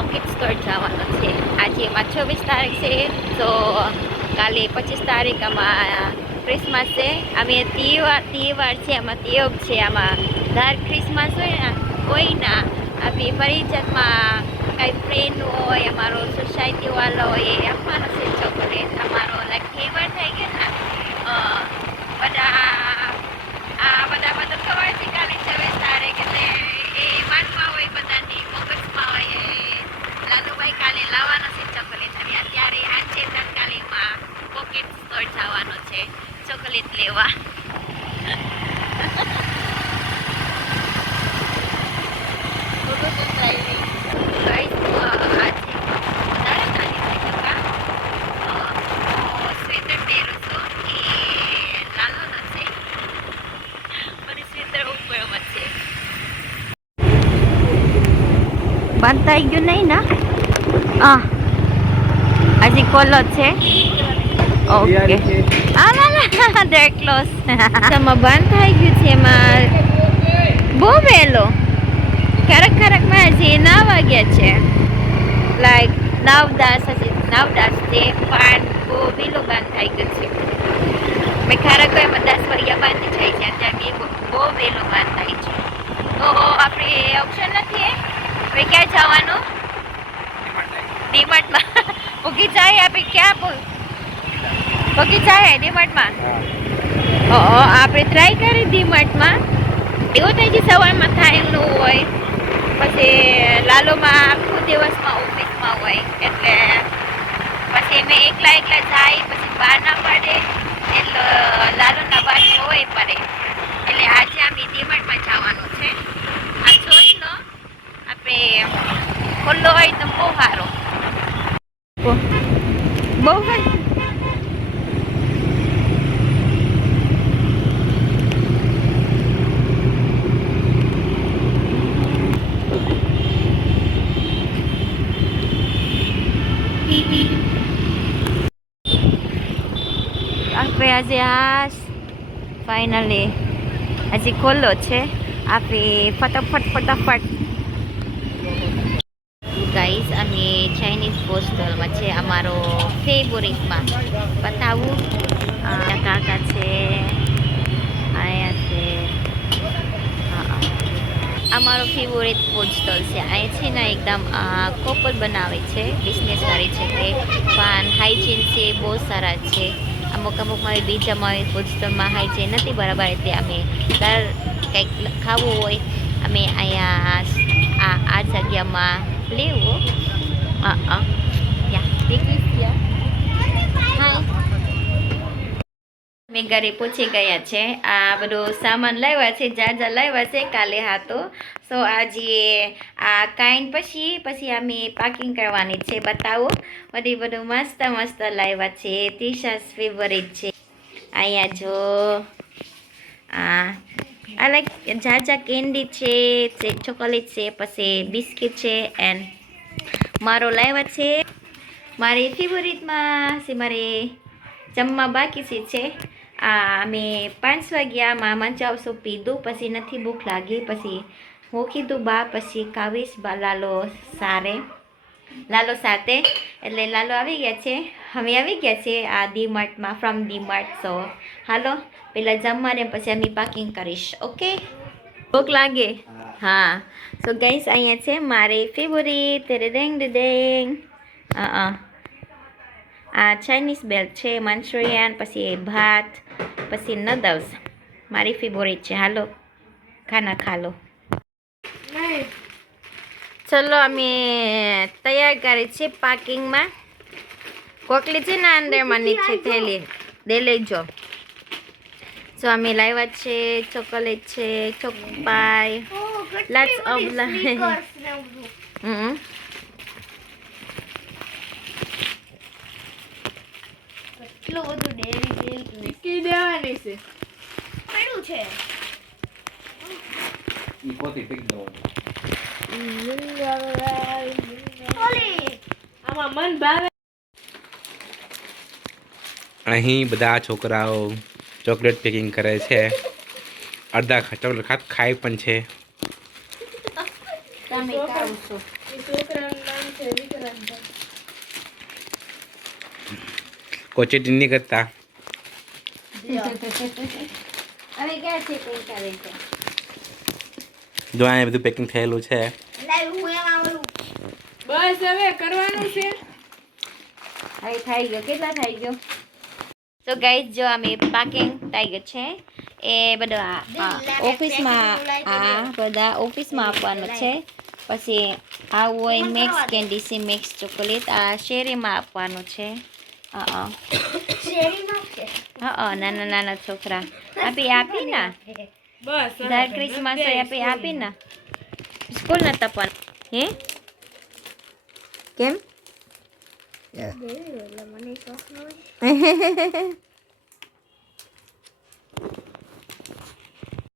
Pocket store જવાનો છે. આજે એમાં 26 તારીખ છે, તો કાલે 25 તારીખ આમાં ક્રિસમસ છે. અમે તહેવાર છે, આમાં તેવ છે. આમાં દર ક્રિસમસ હોય ના આપણી પરિચયમાં કાંઈ ફ્રેન્ડ હોય, અમારો સોસાયટી વાળો હોય એ આપવાનો છે ચોકલેટ. અમારો લાઈક ફેવર થઈ ગયો ને બધા ખબર છે કાલે 26 તારીખ એટલે એ માનમાં હોય, બધાની મગજમાં હોય. લાલુભાઈ કાલે લાવવાનો છે ચોકલેટ, અને અત્યારે આજે તાત્કાલિકમાં પોકેટ સ્ટોર જવાનો છે ચોકલેટ લેવા. બંધ થઈ ગયું નહીં ને? હજી ખોલો છે. Okay, there close. એમાં બંધ થઈ ગયું છે. એમાં બહુ વહેલો ખરેખરમાં હજી 9 વાગ્યા છે, લાઈક 9:10 હજી 9:10 છે, પણ બહુ વહેલું બંધ થઈ ગયું છે. મેં ખરેખર એમાં 10 વાગ્યા બંધ થઈ છે, અત્યારે બહુ વહેલું બંધ થાય છે. તો આપણે ઓપ્શન નથી. હવે ક્યાં જવાનું? ડીમાર્ટમાં. ભૂકી જાય આપણે ક્યાં ભૂકી જાય ડીમાર્ટમાં? આપણે ટ્રાય કરી ડીમાર્ટમાં. એવું થાય છે સવારમાં થાયનું હોય, પછી લાલોમાં આખો દિવસમાં ઓફિસમાં હોય, એટલે પછી મેં એકલા જાય, પછી બહાર ના પડે, એટલે લાલોના બહાર હોય પડે. એટલે આજે અમે ડીમાર્ટમાં જવાનું છે. આ જોઈ લો, આપણે ખુલ્લો હોય તો બહુ સારો. બહુ આપણે આજે ફાઇનલી હજી ખોલ્લો છે. આપણે ફટાફટ ગાઈસ, અમે ચાઇનીઝ પોસ્ટલમાં છે, અમારો ફેવરિટમાં બતાવું. કાકા છે, અહીંયા છે. અમારો ફેવરેટ ફૂડ સ્ટોલ છે. અહીંયા છે ને એકદમ કપલ બનાવે છે, બિઝનેસ કરે છે તે, પણ હાઇજીન છે, બહુ સારા છે. અમુકમાં બીજામાં ફૂડ સ્ટોલમાં હાઇજીન નથી બરાબર, એટલે અમે દર કંઈક ખાવું હોય અમે અહીંયા આ જગ્યામાં લેવું. મેં ઘરે પહોંચી ગયા છે. આ બધો સામાન લાવ્યા છે, જાજા લાવ્યા છે કાલે હતો. સો આજે આ કાઈન પછી અમે પેકિંગ કરવાની છે. બતાવો, બધું મસ્ત લાવ્યા છે. ટીશાસ ફેવરેટ છે. અહીંયા જો આ લાઈક જાજા કેન્ડી છે, ચોકલેટ છે, પછી બિસ્કિટ છે, એન્ડ મારો લાવ્યા છે મારી ફેવરિટમાં છે. મારે જમવા બાકી છે. અમે 5 વાગ્યામાં મંચાવશું પીધું, પછી નથી ભૂખ લાગી. પછી હું કીધું બા પછી કાવીશ લાલો સાથે, એટલે લાલો આવી ગયા છે. અમે આવી ગયા છે આ ડીમાર્ટમાં, ફ્રોમ ડીમાર્ટ. સો હાલો પહેલાં જમવાને પછી અમે પેકિંગ કરીશ. ઓકે, ભૂખ લાગે? હા. સો ગાઈસ, અહીંયા છે મારી ફેવરિટ ડેંગ. આ ચાઇનીઝ બેલ છે, મંચુરિયન, પછી ભાત, પછી નૂડલ્સ. મારી ફેવરિટ છે. હાલો ખાના ખા લો. ચલો, અમે તૈયાર કરી છે પેકિંગમાં. કોકલી છે ને અંદરમાં નીચે થેલી દે લેજો. સો અમે લાવ્યા છે ચોકલેટ છે, ચોકપાઈ, lots of કેટલું બધું ડેરી મિલ્ક વિસ્કી દેવાની છે. પડ્યું છે ઈ કોથી ટેક દો. ઓલી આમાં મન ભાવે. અહીં બધા છોકરાઓ ચોકલેટ પેકિંગ કરે છે. અડધા ચોકલેટ ખાય પણ છે. તમે ખાવ છો? એ છોકરાનું નામ કોઈ ચીટિંગ નહીં કરતા. હવે ક્યાં છે કોઈ કરે છે જો અહીંયા બધું પેકિંગ થયેલું છે. બસ હવે કરવાનું છે. હવે થઈ ગયો કેટલા થઈ ગયો તો ગાઈસ જો અમે પેકિંગ થઈ ગયો છે એ બધા ઓફિસમાં આ બધા ઓફિસમાં આપવાનું છે. પછી આવું હોય મિક્સ કેન્ડી છે મિક્સ ચોકલેટ આ શેરીમાં આપવાનું છે. હા નાના નાના છોકરા આપી ના બસ દર ક્રિસમસ હોય આપી ના સ્કૂલ નતા પણ હે કેમ